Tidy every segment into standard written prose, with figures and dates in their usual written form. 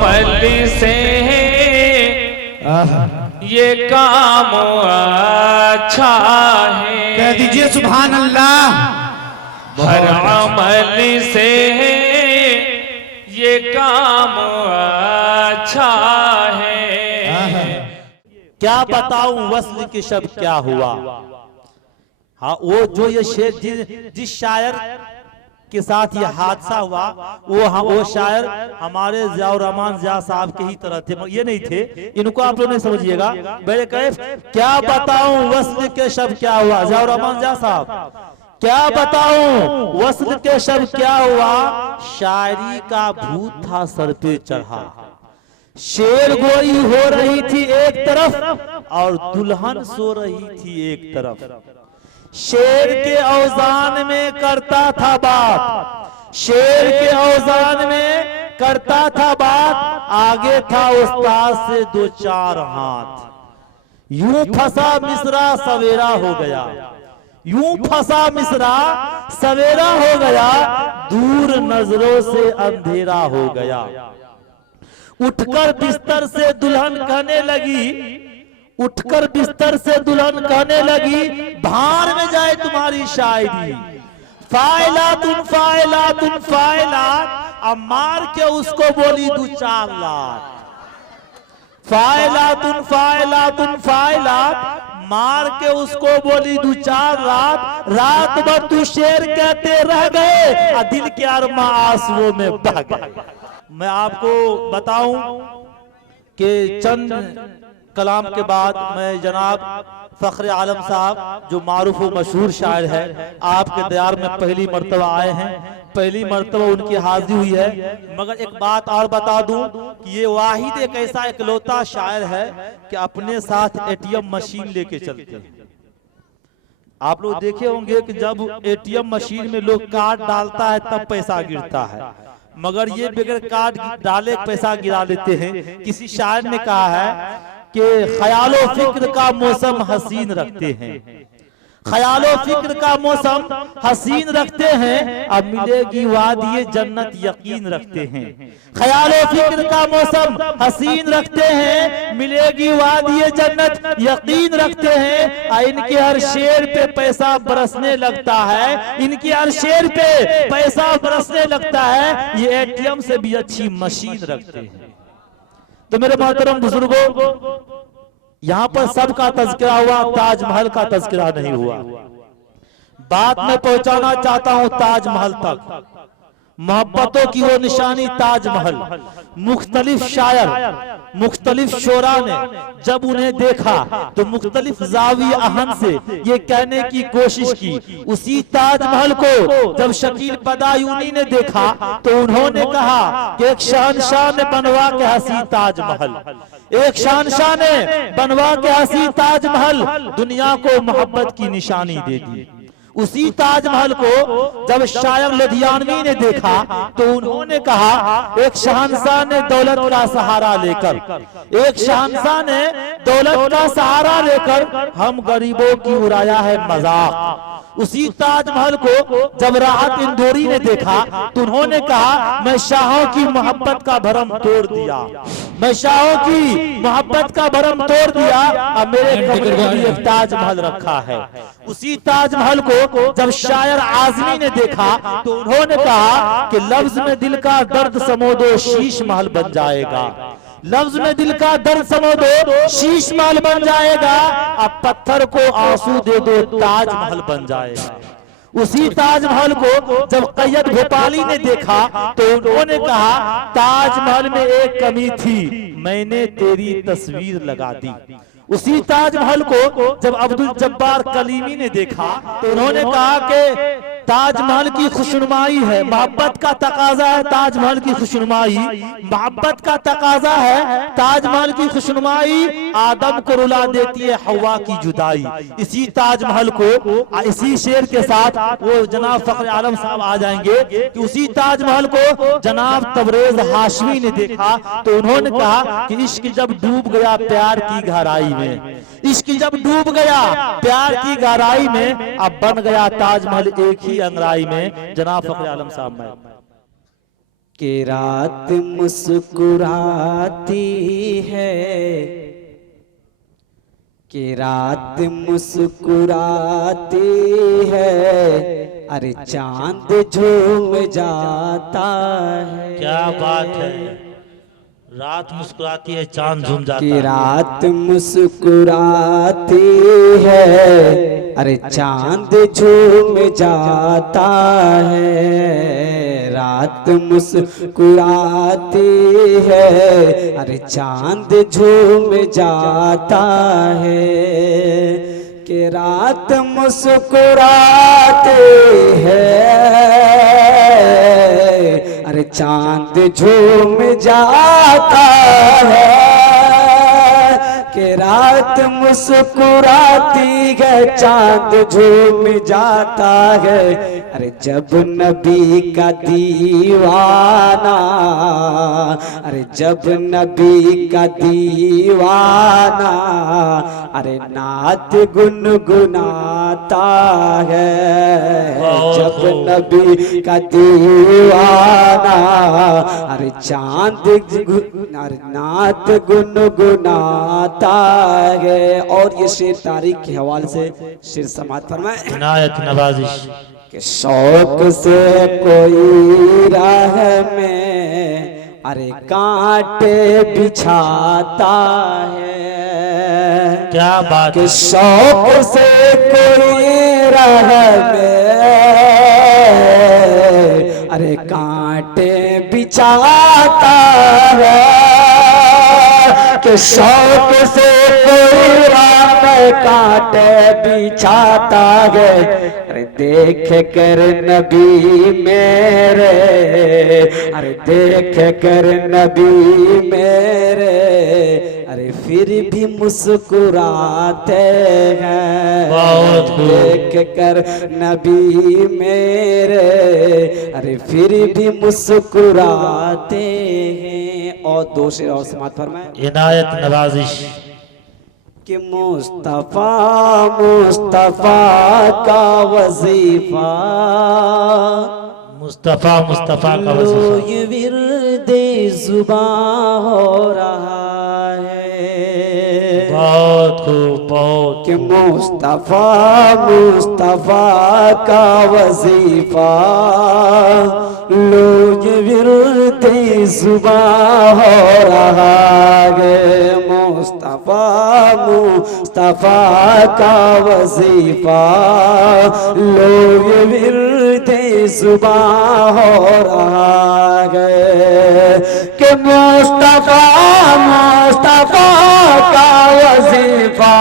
अमल से ये काम अच्छा है। कह दीजिए सुभान अल्लाह। हर अमल से ये काम अच्छा है। क्या बताऊं वस्ल के शब्द क्या हुआ। हाँ, वो जो ये शेर जिस शायर के साथ ये हादसा हुआ वो शायर हमारे ज़ियाउर रहमान ज़िया साहब के ही तरह थे, ये नहीं थे। इनको आप लोग नहीं समझिएगा। मेरे कैफ क्या बताऊं वस्ल के शब्द क्या हुआ। ज़ियाउर रहमान ज़िया साहब क्या बताऊं वस्ल के शब्द क्या हुआ। शायरी का भूत था सर पे चढ़ा, शेर गोई हो रही थी एक तरफ और दुल्हन सो रही थी एक तरफ। शेर के औजान में करता था बात, शेर के औजान में करता था बात, आगे था उस्ताद से दो चार हाथ। यूं फंसा मिसरा सवेरा हो गया, यूं फंसा मिसरा सवेरा हो गया, दूर नजरों से अंधेरा हो गया। उठकर बिस्तर से दुल्हन कहने लगी, उठकर बिस्तर से दुल्हन कहने लगी, भार में जाए तुम्हारी शायरी। फायलातुन फायलातुन फायलात, अब मार के उसको बोली दो चार लात। फायलातुन फायलातुन फायलात, मार के उसको बोली दो चार रात। रात भर तू शेर कहते रह गए, दिल के अरमा आंसुओं में बह गए। मैं आपको बताऊं कि चंद कलाम के बाद मैं जनाब फख्र आलम साहब जो मारूफ व मशहूर शायर है, आपके दयार में पहली मर्तबा आए हैं, पहली मर्तबा उनकी हाजिरी हुई है। मगर एक बात और बता दूं कि ये वाहिद एक ऐसा इकलौता शायर है कि अपने साथ एटीएम मशीन लेके चलते हैं। आप लोग देखे होंगे कि जब एटीएम मशीन में लोग कार्ड डालता है तब पैसा गिरता है, मगर ये बगैर कार्ड डाले पैसा गिरा लेते हैं। किसी शायर ने कहा है कि ख्यालो फिक्र का मौसम हसीन रखते हैं, ख्यालो फिक्र का मौसम हसीन रखते हैं, अब मिलेगी वादिये जन्नत यकीन रखते हैं। ख्यालो फिक्र का मौसम हसीन रखते हैं, मिलेगी वादिये जन्नत यकीन रखते हैं। इनके हर शेर पे पैसा बरसने लगता है, इनके हर शेर पे पैसा बरसने लगता है, ये एटीएम से भी अच्छी मशीन रखते हैं। तो मेरे मोहतरम बुजुर्गों, यहां पर सबका तज़किरा हुआ, ताजमहल का तज़किरा नहीं हुआ। बात मैं पहुंचाना चाहता हूं ताजमहल तक। मोहब्बतों की वो निशानी ताजमहल। मुख्तलिफ शायर, मुख्तलिफ शोरा ने जब उन्हें देखा तो मुख्तलिफ ज़ाविया अहन से ये कहने की कोशिश की। उसी ताजमहल को जब शकील बदायूनी ने देखा तो उन्होंने कहा कि एक शहनशाह ने बनवा के हसी ताजमहल, एक शहनशाह ने बनवा के हसी ताजमहल दुनिया को मोहब्बत की निशानी दे दी। उसी ताजमहल को जब शायर लुधियानवी ने देखा तो उन्होंने कहा एक शहंशाह ने दौलत का सहारा लेकर, एक शहंशाह ने दौलत का सहारा लेकर हम गरीबों की उड़ाया है मजाक। उसी ताजमहल को जब राहत इंदौरी ने देखा तो उन्होंने कहा मैं शाहों की मोहब्बत का भरम तोड़ दिया, मैं शाहों की मोहब्बत का भरम तोड़ दिया, अब मेरे कब्र में भी एक ताजमहल रखा है। उसी ताजमहल को जब शायर आजमी ने देखा तो उन्होंने कहा कि लफ्ज में दिल का दर्द समो दो शीश महल बन जाएगा, लफ्ज में दिल का दर्द समो दो शीश महल बन जाएगा, अब पत्थर को आंसू दे दो ताजमहल बन जाएगा। उसी ताजमहल को जब कैयद भोपाली ने देखा तो उन्होंने कहा ताजमहल में एक कमी थी, मैंने तेरी तस्वीर लगा दी। उसी ताजमहल को जब अब्दुल जब्बार कलीमी ने देखा तो उन्होंने कहा कि ताजमहल की खुशनुमाई है, मोहब्बत का तकाजा है ताजमहल की खुशनुमाई, मोहब्बत का तकाजा है ताजमहल की खुशनुमाई, आदम को रुला देती है हवा की जुदाई। इसी ताजमहल को इसी शेर के साथ वो जनाब फख्र आलम साहब आ जाएंगे कि उसी ताजमहल को जनाब तबरेज हाशमी ने देखा तो उन्होंने कहा कि इश्क जब डूब गया प्यार की गहराई में, इश्क जब डूब गया प्यार की गहराई में, अब बन गया ताजमहल एक ही अंगराई में। जनाब फख्र आलम साहब में कि रात मुस्कुराती है, कि रात मुस्कुराती है, अरे चांद झूम जाता है। क्या बात है, रात मुस्कुराती है चांद झूम जाता कि है। रात मुस्कुराती है, अरे चांद झूम जाता है। रात मुस्कुराती है, अरे चांद झूम जाता है। कि रात मुस्कुराती है, अरे चांद झूम जाता है। कि रात मुस्कुराती है, चांद झूम जाता है। अरे जब नबी का दीवाना, अरे जब नबी का दीवाना, अरे नात गुनगुनाता है। जब नबी का दीवाना, अरे चांद अरे नात गुनगुनाता है। और ये शेर तारीख के हवाले से शेर समात फरमाए। इनायत नवाजिश कि शौक से कोई राह में, अरे कांटे बिछाता है। क्या बात कि है। शौक से कोई राह में, अरे कांटे बिछाता है। कि शौक से कोई राह में कांटे बिछाता है। अरे देख कर नबी मेरे, अरे देख कर नबी मेरे, अरे फिर भी मुस्कुराते हैं। देख कर नबी मेरे, अरे फिर भी मुस्कुराते हैं। और दो शेर और समात फरमाए। इनायत नवाजिश कि मुस्तफा मुस्तफा का वजीफा, मुस्तफा मुस्तफा का लो वजीफा। ये विर्दे जुबां हो रहा है। बहुत खूब, बहुत कि खूब। मुस्तफा मुस्तफा का वजीफा, लो ये विर्दे जुबां हो रहा है। मुस्तफा मुस्तफा का वजीफा, लो ये विर्दे जुबां हो रहा है। कि मुस्तफा मुस्तफा का वजीफा,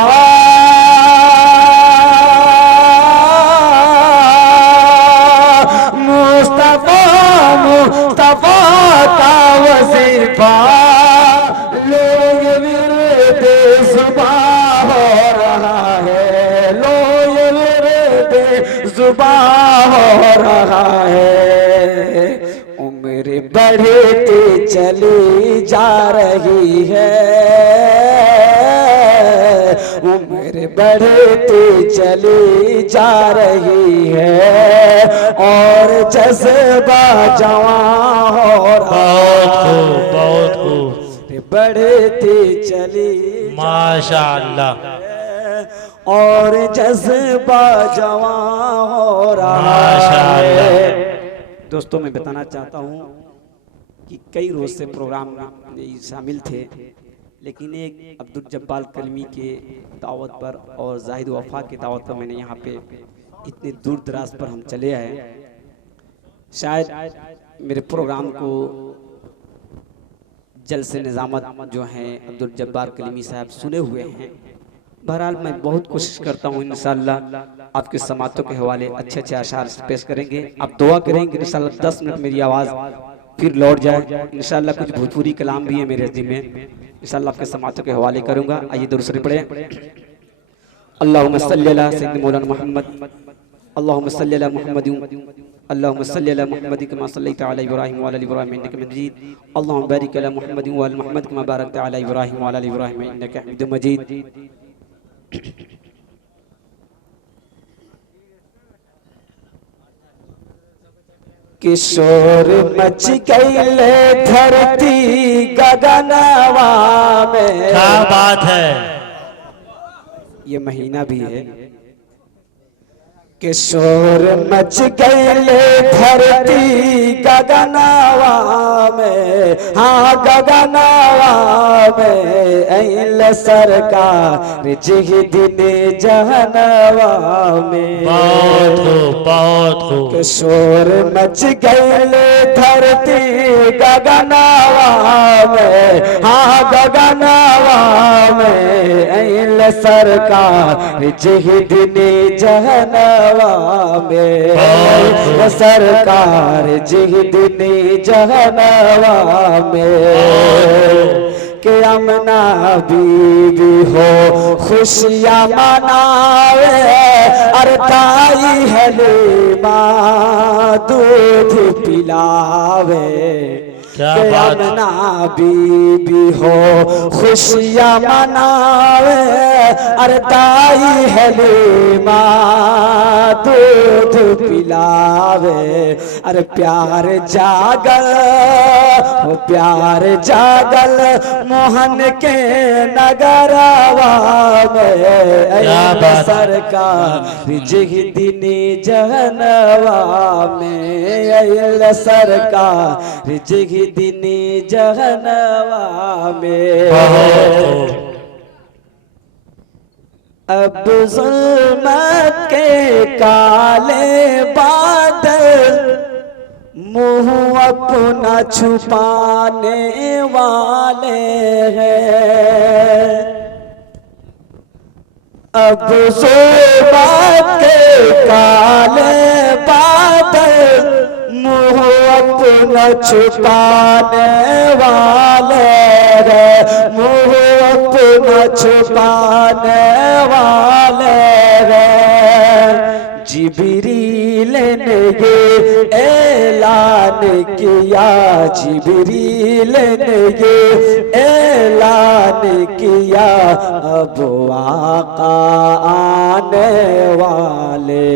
मुस्तफा मुस्तफा का वजीफा, लोग विर्दे जुबां हो रहा है। लोग विर्दे जुबां हो रहा है। उम्र बढ़ती चली जा रही है, उम्र बढ़ती चली जा रही है। और जज्बा जवां हो रहा बहुत खूब, बहुत खूब। है। बढ़ती चली माशाअल्लाह। और जज्बा जवां हो रहा माशाअल्लाह। है। दोस्तों मैं बताना चाहता हूँ कि कई रोज से प्रोग्राम में शामिल थे, लेकिन एक अब्दुल जब्बार कलमी के दावत पर और जाहिद वफा की दावत पर मैंने यहाँ पे इतने दूर दराज पर हम चले आए। शायद मेरे प्रोग्राम को जलसे निज़ामत जो हैं अब्दुल जब्बार कलमी साहब सुने हुए हैं। बहरहाल मैं बहुत कोशिश करता हूँ इंशाअल्लाह आपके समातों के हवाले अच्छे अच्छे अशार पेश करेंगे। आप दुआ करेंगे इंशाअल्लाह 10 मिनट मेरी आवाज़ फिर लौट जाए। इंशाअल्लाह कुछ भोजपुरी कलाम भी है मेरे जिम्मे, इंशाअल्लाह आपके समातों के हवाले करूँगा। आइए दुरूद पढ़े। अल्लाहुम्मा सल्ली अला सय्यिदना मौलाना मोहम्मद, अल्लाहुम्मा सल्ली अला मुहम्मद, अल्लाहुम्मा सल्ली अला मुहम्मद कमा सल्लैता अला इब्राहीम व अला इब्राहीम इन्नका मजीद, अल्लाहुम्मा बारिक अला मुहम्मद व अला मुहम्मद कमा बारकता अला इब्राहीम व अला इब्राहीम इन्नका हमीदुम मजीद। किशोर मच गईले धरती गगनवा में। क्या बात है। ये महीना भी है। किशोर मच गईले धरती गगनवा में, हाँ गगनवा में। ऐल सरकार जिह दिन जहनवा में। बहुत हो। किशोर मच गईले धरती गगनवा में, हाँ गगनवा में। ऐल सरकार जिह दिन जहनवा में, सरकार जिह दिन जहनवा में। के अमना बीबी हो खुशियाँ मनावे, अरे ताई हलीमा दूध पिलावे। के अमना बीबी हो खुशियाँ मनावे, अरे ताई हलीमा दूध पिलावे। अरे प्यार जागल वो प्यार जागल मोहन के नगरवा में। सरकार जिह दिन जहनवा में। अयल सरकार जिह दिन जहनवा में। अब ज़ुल्मत के काले बादल मुँह अपना छुपाने वाले हैं। अब ज़ुल्मत के काले बादल मुँह अपना छुपाने वाले हैं। मुँह अपना छुपाने वाले हैं। जिब्रील ने ये ऐलान किया, जिब्रील ने ये ऐलान किया, अब आका आने वाले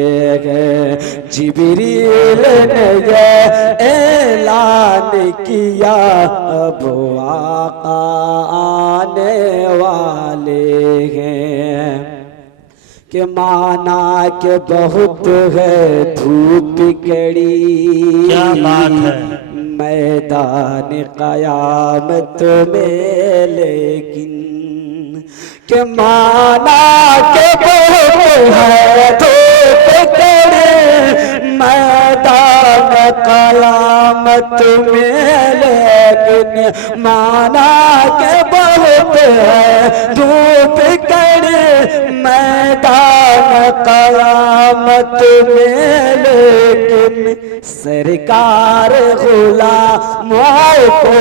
हैं। जिब्रील ने ये ऐलान किया, अब आका आने वाले हैं। के माना के बहुत है धूप कड़ी, क्या बात है। मैदान क़यामत में, लेकिन के माना के बहुत है धूप कड़ी मैदान क़यामत में, लेकिन माना के बहुत है धूप कड़ी मैदान क़यामत में, लेकिन सरकार गुलामों को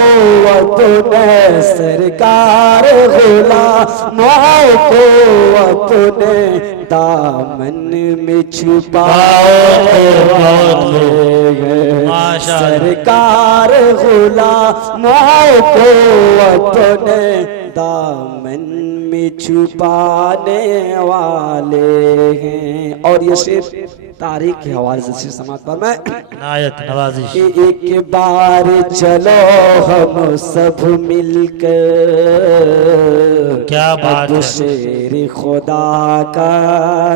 अपने, सरकार गुलामों को अपने दामन में छुपाए। सरकार गुलामों को अपने दामन में छुपाने वाले हैं। और ये शेर तारीख के हवाले से समाज पर मैं नायत नवाजिश। एक बार चलो हम सब मिलकर, क्या बात है। शेर खुदा का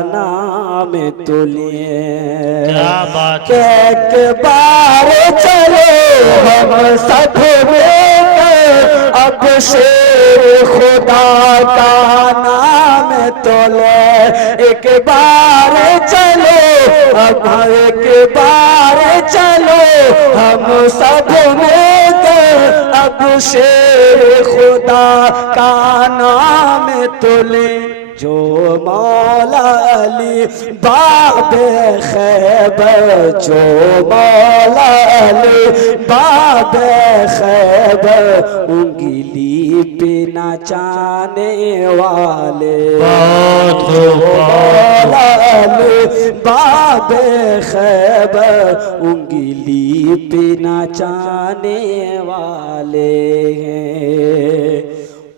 नाम तो लिए, क्या बात है। एक बार चलो हम सब मिलकर, अब शेर खुदा का नाम तो ले। एक बार चलो अब एक बार चलो हम सब मिलकर, अब शेर खुदा का नाम तो ले। जो मौला अली बाबे खैबर, जो मौला अली बाबे खैबर, उंगली पे नचाने वाले। मौला अली बाबे खैबर, उंगली पे नचाने वाले हैं।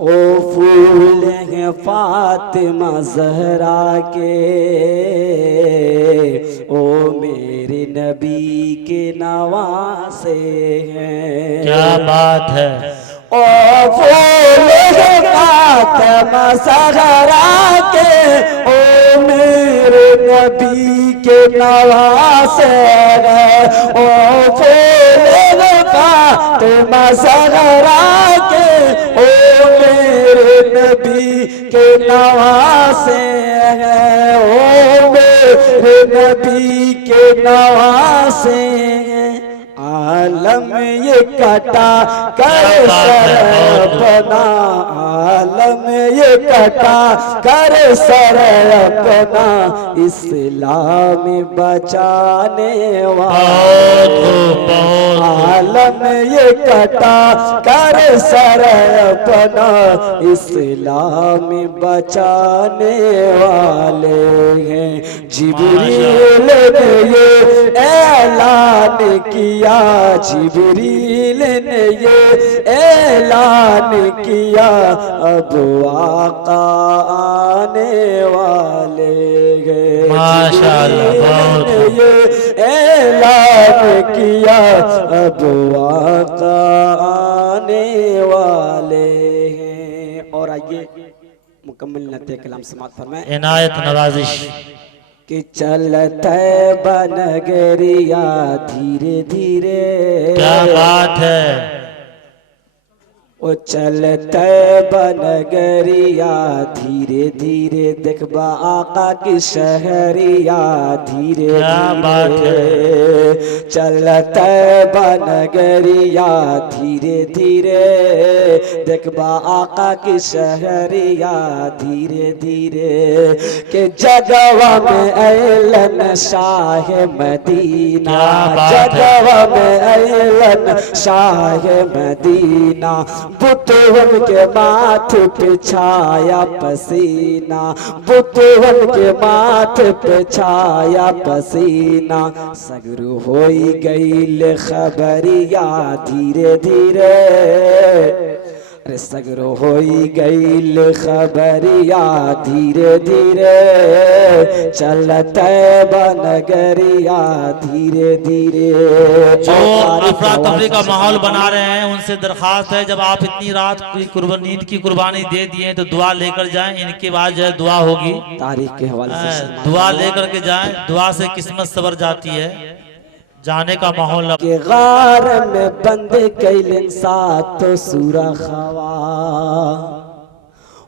ओ फूल हैं फातिमा ज़हरा के, ओ मेरे मेरे नबी के नवासे हैं। क्या बात है। ओ फूल कातम सहरा के ओ मेरे नबी के नवासे हैं। ओ फूल कातम सहरा के ओ मेरे नबी के नवासे हैं। ओ मेरे नबी के नवासे हैं। आलम ये कटा कर सर अपना, आलम ये कटा कर सर अपना, इस्लाम बचाने वाला। आलम ये कटा कर सर अपना, इस्लाम बचाने वाले हैं। जिब्रील ने ये ऐलान किया, जिब्रील ने ये ऐलान किया, अब आका आने वाले हैं। माशाअल्लाह, जिब्रील ने ये ऐलान किया, अब आका आने वाले हैं। और आइए मुकम्मल नते कलाम समात फरमाएं। इनायत नवाजिश कि चलते बनगरिया धीरे धीरे। क्या बात है। ओ चलते बनगरिया धीरे धीरे, देखबा आका की शहरिया धीरे क्या बात धीरे। चलते बनगरिया धीरे धीरे, देखबा आका की शहरिया धीरे धीरे। के जगवा में ऐलन शाह मदीना, जगवा में ऐलन शाह मदीना। बुतवन के माथे पे छाया पसीना, बुतवन के माथे पे छाया पसीना। सगरू होई गईल खबरिया धीरे धीरे, अरे सगरो होई गईल खबरिया धीरे धीरे। चलते बनगरिया धीरे धीरे। जो अफरा तफरी का माहौल बना रहे हैं उनसे दरखास्त है, जब आप इतनी रात की नींद की कुर्बानी दे दिए तो दुआ लेकर जाएं। इनके बाद जो है दुआ होगी, तारीख के हवाले से दुआ लेकर के जाएं। दुआ से किस्मत सवर जाती है। जाने का माहौल के गार में बंद कैलन सात सूरा खवा,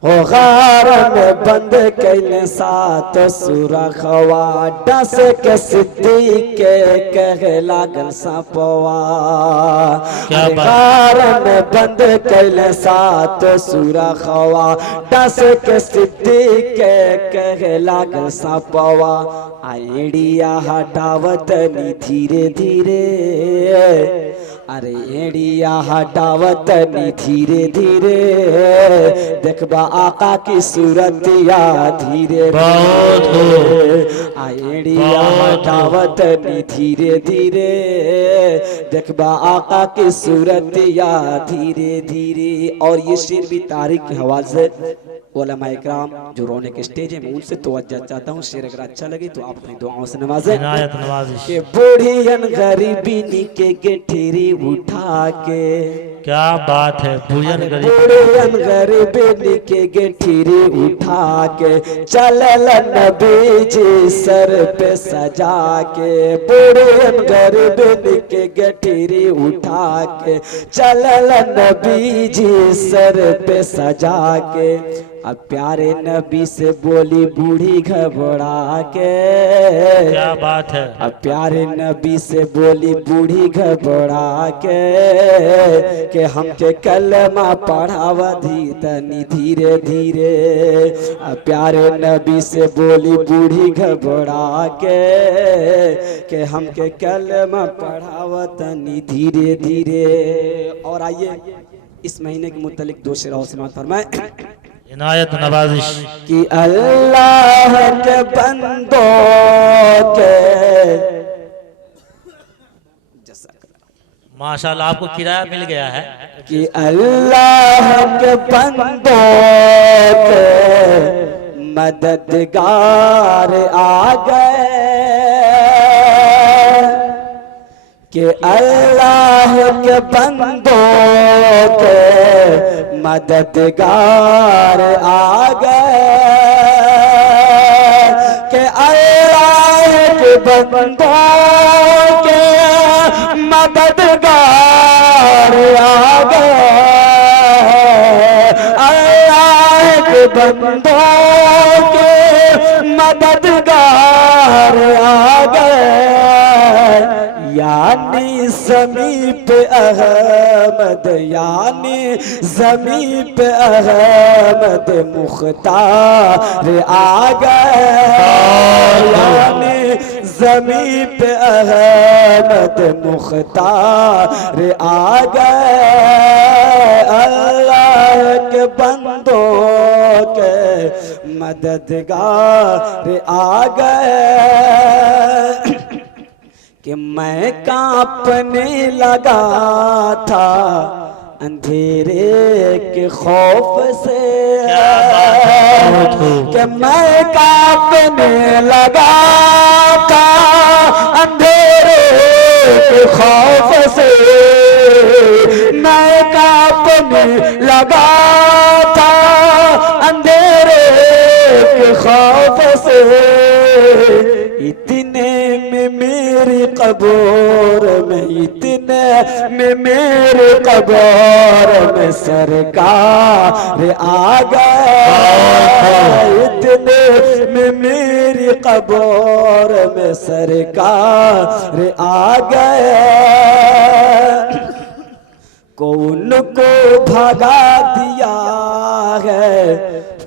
ओ गार में बंद कैलन सात सूरा खवा। डस के सिद्दीक के कहे लागल सपवा, गार में बंद कैलन सात सूरा खवा। डस के सिद्दीक के कहे लागल सपवा। आइडिया हटावत नी धीरे धीरे, अरे एड़िया हटावत नी धीरे धीरे। देखबा आका की सूरतिया धीरे धीरे। एड़िया हटावत नी धीरे धीरे, देखबा आका की सूरतिया धीरे धीरे। और ये शेर भी तारीख के हवाले से उलमा इकराम जो रोने के स्टेज है, मैं उनसे तवज्जो चाहता हूँ। शेर अगर अच्छा लगे तो आप अपनी दुआओं से नवाजें। के बूढ़ियन गरीबी के गेठरी उठा के, क्या बात है। बूढ़ियन गरीबी के गेठरी उठा के, चलल नबी जी सर पे सजा के। बूढ़ियन गरीबी के गेठरी उठा के, चलल नबी जी सर पे सजा के। अब प्यारे नबी से बोली बूढ़ी घबरा के, क्या बात है। अब प्यारे नबी से बोली बूढ़ी घबरा के हमके कलमा पढ़ावा तनी धीरे धीरे। अब प्यारे नबी से बोली बूढ़ी घबरा के हमके कलमा पढ़ावा तनी धीरे धीरे। और आइए इस महीने के मुतालिक दो शेर और समाअत फरमाएं। इनायत नवाजिश कि अल्लाह के बंदों के, माशाल्लाह आपको किराया मिल गया है। कि अल्लाह के बंदों के मददगार आ गए। कि अल्लाह के बंदों के मददगार आ गए, कि अल्लाह के बंदों के मददगार आ गए, अल्लाह के बंदों के मददगार आ गए, यानी समीप अहमद, यानी समीप अहमद मुख्तार आ गए, यानी समीप अहमद मुख्तार आ गए, अल्लाह के बंदों के मददगार आ गए, कि मैं कांपने लगा था अंधेरे के खौफ से, कि मैं कांपने लगा था अंधेरे के खौफ से, मैं कांपने लगा था अंधेरे के खौफ से, इतने में मेरी कब्र में, इतने में मेरे कब्र में सरकार आ गए, इतने में मेरी कब्र में सरकार आ गए, कौन को भगा दिया है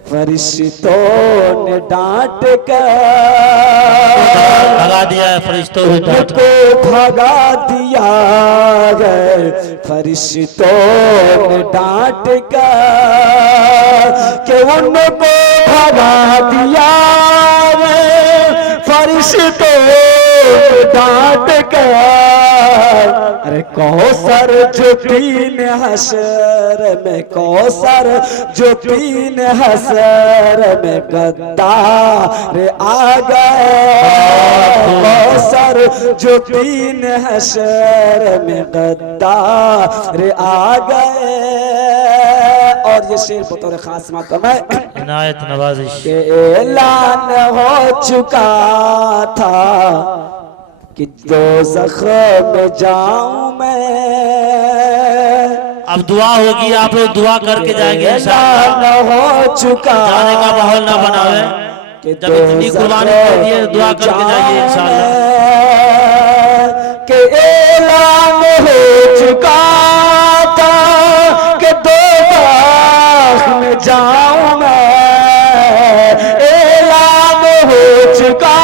फरिश्तों ने डांट कर, भगा दिया है फरिश्तों ने डांट को भगा दिया है फरिश्तों ने डांट कर, कि उनको भगा दिया है फरिश्तों ने डांट कर, अरे कौसर जो पीने हशर में, कौसर जो पीने हशर में गद्दार आ गए, कौसर जो पीने हशर में गद्दार आ गए, और ये शेर बतौर खास मातम है इनायत नवाजिश के ऐलान हो चुका था कि दोज़ख में जाऊं मैं, अब दुआ होगी, आप लोग दुआ करके जाएंगे इंशाअल्लाह हो चुका जाने का माहौल ना बनावे, जब इतनी कुर्बानी दे दी है दुआ करके जाइए इंशाअल्लाह, कि ऐलान हो चुका था कि दोज़ख में जाऊं मैं, ऐलान हो चुका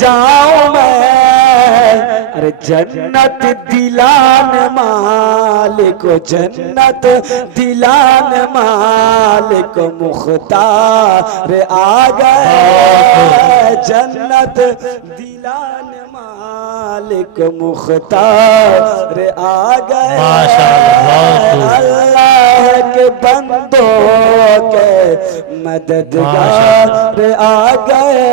जाऊं मैं, अरे जन्नत दिलान मालिक, जन्नत दिलान मालिक मुख्तार आ गए, जन्नत दिलान मालिक मुख्तार आ गए, अल्लाह के बंदों के मददगार आ गए,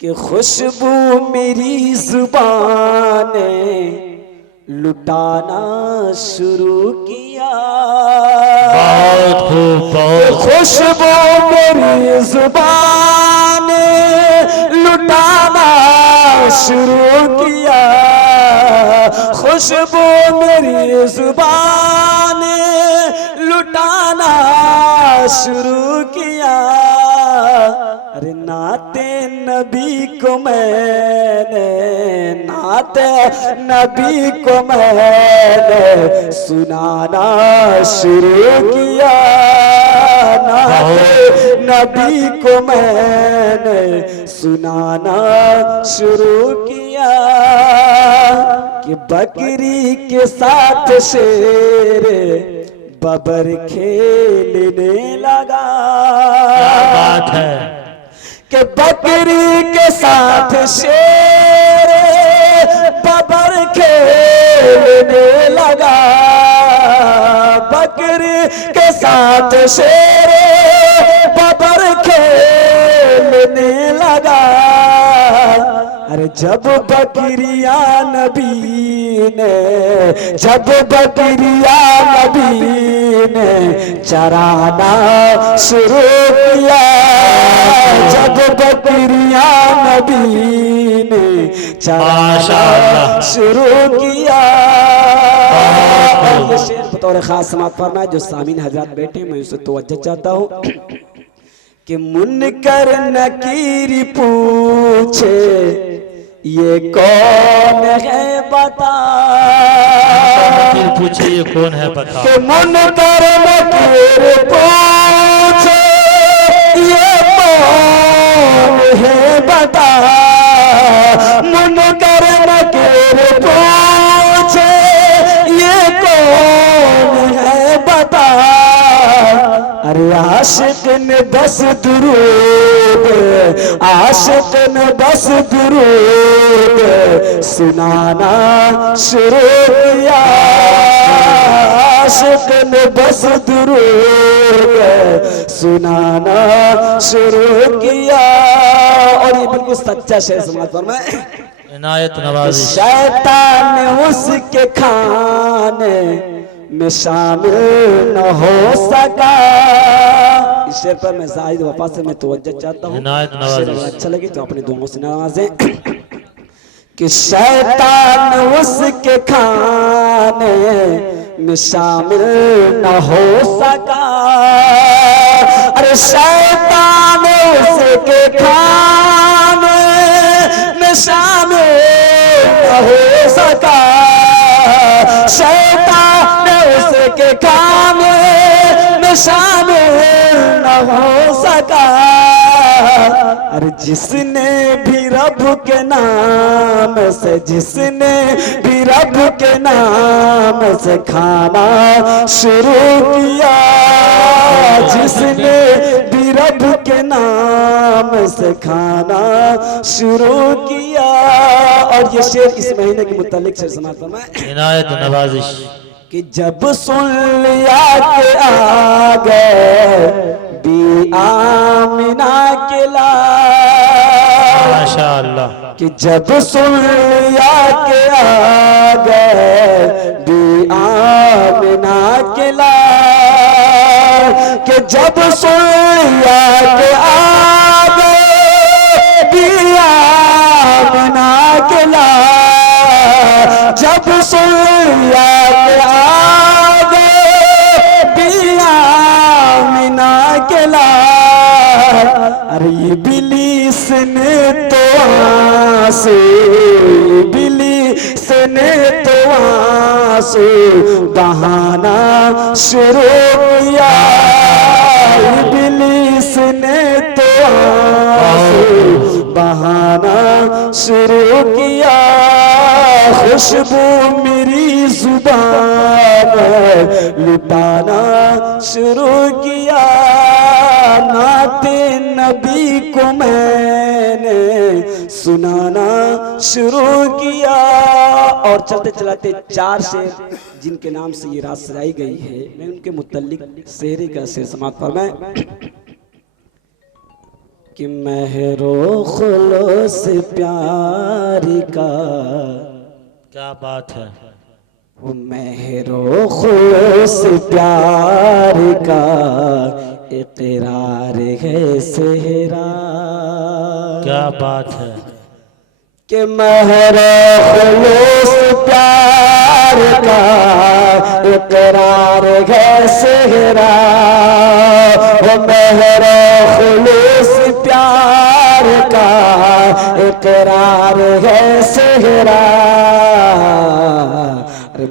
कि खुशबू मेरी जुबान ने लुटाना शुरू किया, खुशबू मेरी जुबान ने लुटाना शुरू किया, खुशबू मेरी जुबान ने लुटाना शुरू किया, अरे नाते नबी को मैंने, नाते नबी को मैंने सुनाना शुरू किया, नाते नबी को मैंने सुनाना शुरू किया, कि बकरी के साथ शेर बबर खेलने लगा, क्या बात है, कि बकरी के साथ शेर बबर खेलने लगा, बकरी के साथ शेर बबर खेलने देने लगा। अरे जब बकरिया नबी ने, जब बकरिया नबी ने चराना शुरू किया, जब बकरिया नबी ने चराना शुरू किया। ये शेर बतौर खास समाप्त फरमाए जो सामीन हजरात बैठे, मैं उसे तवज्जो चाहता हूँ कि मुनकर नकीर पूछे ये कौन है बता, पूछे ये कौन है बता, कि मुनकर नकीर पूछे ये कौन है बता, मुनकर नकीर पूछे ये कौन है बता। अरे आशिक ने बस दुरूद, आशिक ने बस दुरूद सुनाना शुरू किया, आशिक ने बस दुरूद सुनाना शुरू किया। और ये बिल्कुल सच्चा शेर समाज पर मैं इनायत नवाज़ी। शैतान ने उसके खाने में शामिल न हो सका। इस शेर पर मैं जाहिद वफा से मैं तवज्जो चाहता हूँ, शेर अगर अच्छा लगे तो अपनी दुआओं से नवाजें। कि शैतान उसके खाने में शामिल न हो सका। अरे शैतान उसके खाने में शामिल न हो सका, शैतान उसके खाने में शामिल न हो सका। अरे जिसने भी रब के नाम से, जिसने भी रब के नाम से खाना शुरू किया, जिसने भी रब के नाम से खाना शुरू किया। और ये शेर इस महीने के मुतालिक शेर समाज फरमाए इनायत नवाजिश कि जब सुन लिया के आ गए बी आमिना के लाल, माशाअल्लाह, कि जब सुन लिया के आ गए बी आमिना के लाल, कि जब सुन लिया के आ गए बी आमिना के लाल, जब सुन लिया के आ गए बी आमिना के लाल। अरे इब्लीस ने तो आंसू, इब्लीस ने तो आंसू बहाना शुरू किया, इब्लीस ने तो आंसू बहाना शुरू किया। खुशबू मेरी जुबान लुटाना शुरू किया, नाते नबी को मैंने सुनाना शुरू किया। और चलते चलाते चार शेर जिनके नाम से ये रात सजाई गई है, मैं उनके मुतल्लिक शेर का शेर समाप्त फरमाए कि महरो खुलूस प्यार का, क्या बात है, वो महरो खुलूस प्यार का इकरार है सेहरा। क्या बात है कि महरो खुलूस प्यार का इकरार है सेहरा, वो महरो खुलूस प्यार का इकरार है सेहरा।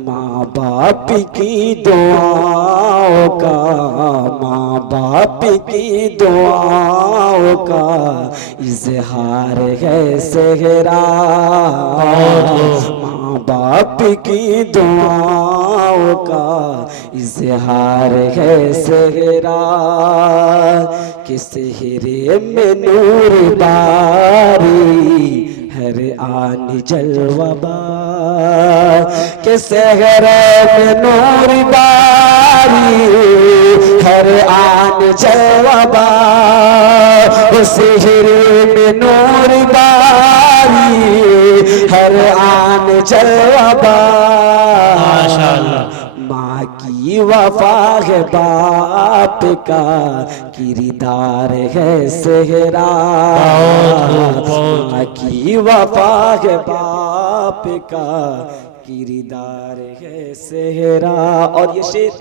माँ बाप की दुआओं का, माँ बाप की दुआओं का इजहार है सेहरा, माँ बाप की दुआओं का इजहार है सेहरा। कि सेहरे में नूर बारी हर आन जलवा के सहरे में नूर बारी हर आन जवाबा उस हिरे में नूर बारी हर आन जवाबा माशाअल्लाह। माँ की वफा है बाप का किरदार है सेहरा माँ की वफा है बाप का किरदार है सेहरा। और ये शेर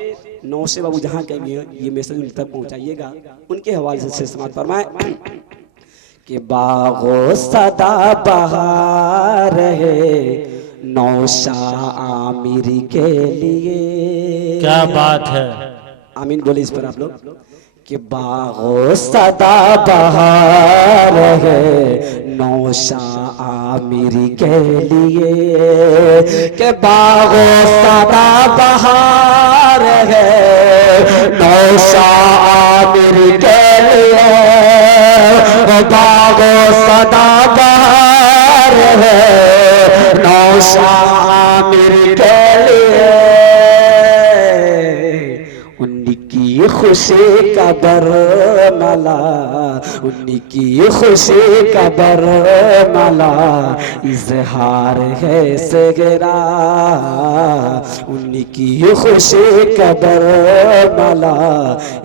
नौसे बाबू जहाँ कहेंगे ये मैसेज उन तक पहुँचाइएगा, उनके हवाले से समाप्त फरमाए कि बागो सदा बहार है नौशा आमिर के लिए। क्या बात है, आमीन बोले इस पर आप लोग कि बागो सदा बहार है नौशा आमिर के लिए कि बागो सदा बहार है नौशा आमिर के लिए बागो सदा बहार है नौशा आमिर के लिए। उनकी खुशी का बरमाला उनकी खुशी का बरमाला इजहार है सगरा उनकी खुशी का बरमाला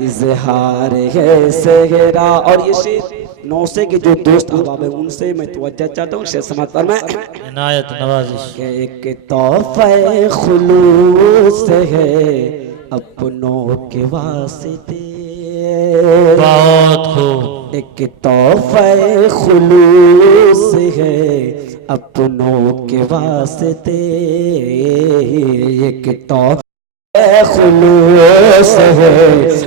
इजहार है सगरा। और ये शेर नौसे के जो दोस्त अहबाब हैं उनसे मैं तवज्जो चाहता हूँ, शेर समाप्त फरमाएं। इनायत नवाजिश। एक तोहफे खुलूस है अपनों के वास्ते बहुत खूब। एक तोहफे खुलूस है अपनों के वास्ते एक तोहफे खुलूस है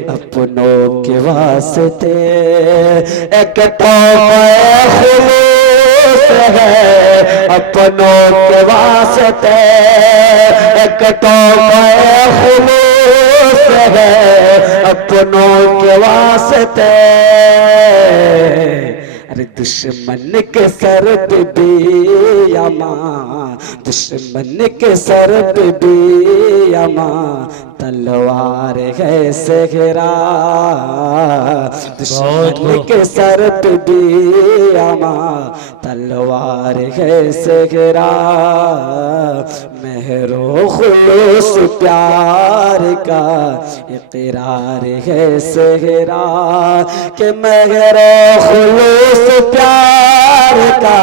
अपनों के वास्ते एक तोहफे खुलूस है अपनों के वास्ते एक तोहफे खुलूस है अपनों के वास्ते। अरे दुश्मन के सर पे बेयामा दुश्मन के सर पे बेयामा तलवार है सगरा दुश्मन के सर पे बेयामा तलवार है सगरा। महरो खुलूस प्यार का इकरार है सगरा कि महरो खुलूस प्यार का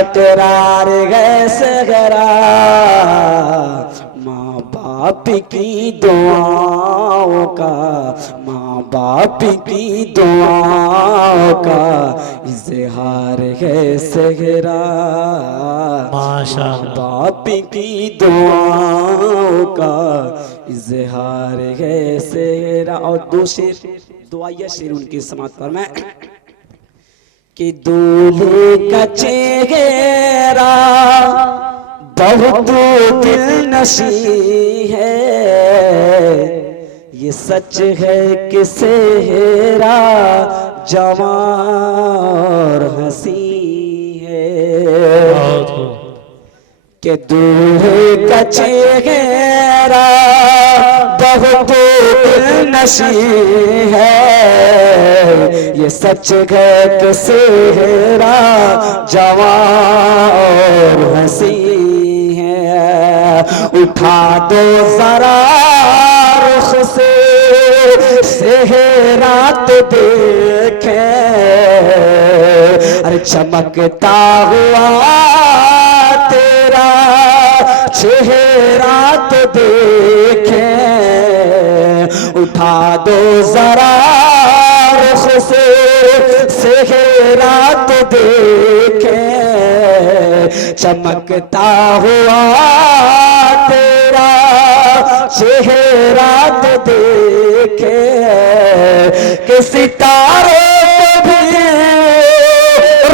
इकरार है सगरा। माँ बाप की दुआओं का माँ बाप की दुआओं का इजहार है सगरा माशाअल्लाह। बाप की दुआओं का इजहार है सगरा। और दो शेर दुआया शेर उनके समाप्त फरमाएं कि दूल्हे का चेहरा बहुत दिल नशी है ये सच है कि सेहरा जवां और हंसी है बहुत खूब। कि दूल्हे का चेहरा बहुत नशी है ये सच है कि सेहरा जवां और हंसी है। उठा दो जरा रुख से सेहरा तो देखे अरे चमकता हुआ तेरा चेहरा तो देखे। उठा दो जरा रुख से सेहरा तो देखे चमकता हुआ तेरा चेहरा तो देखे कि सितारों पे भी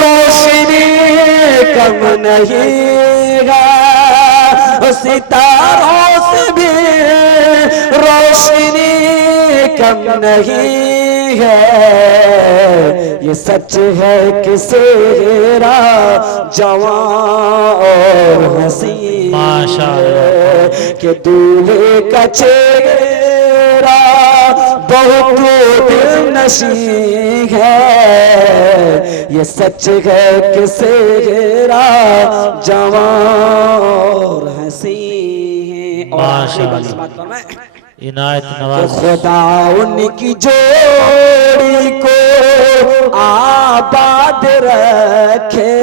रोशनी कम नहीं है सितारों से भी रोशनी कम नहीं है। ये सच है कि सेहरा जवां और हंसी माशाअल्लाह। के दूल्हे का चेहरा बहुत दिल नशी है, ये सच है कि सेहरा जवान हंसी है। और आखिरी बात समाप्त करना है। इनायत नवाज खुदा उनकी जोड़ी को आबाद रखे,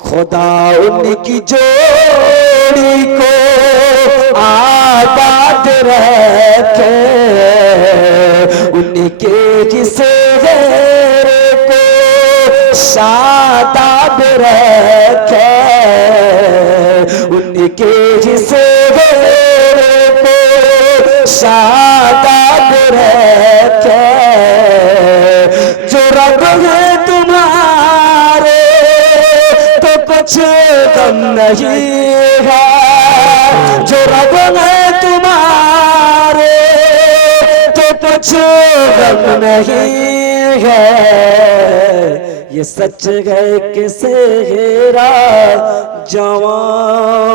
खुदा उनकी जोड़ी को आबाद रखे, उनके जिसे को शादाब रखे, उनके जिसे शादाब रखे। जो रब है तुम्हारे तो कुछ गम नहीं है, जो रब है तुम्हारे तो कुछ गम नहीं है, ये सच है कि सेहरा जवान